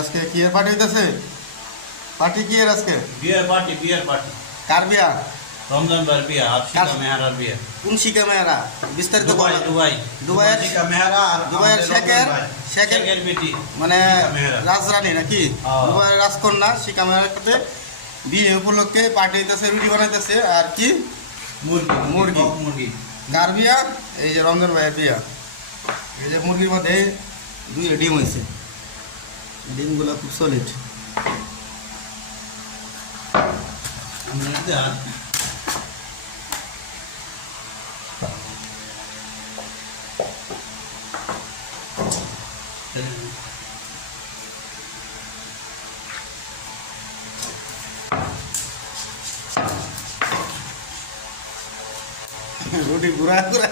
আজকে কি এর পার্টি হইতেছে? পার্টি কি এর আজকে? বিয়ের পার্টি। কার বিয়া? রমজান ভাইয়ের বিয়া আর শিকা মেহরার বিয়া। কোন শিকা মেয়েরা? বিস্তারিত দুবাই দুবাই দুবাইয়ের শিকা মেহরা আর দুবাইয়ের শেখের শেখের বেটি মানে শিকা মেহরা। রাজরানী নাকি? হ্যাঁ। দুবাইয়ের রাজকন্যা শিকা মেয়েরার সাথে বিয়ে উপলক্ষে পার্টি হইতেছে, রুটি বানাইতেছে আর কি মুরগি। কার বিয়া? এই যে রমজান ভাইয়ের বিয়া। এই যে মুরগির মধ্যে 2 ডিম হয়েছে, ডিমগুলো খুব সলিড। রুটি ঘুরা ঘুরা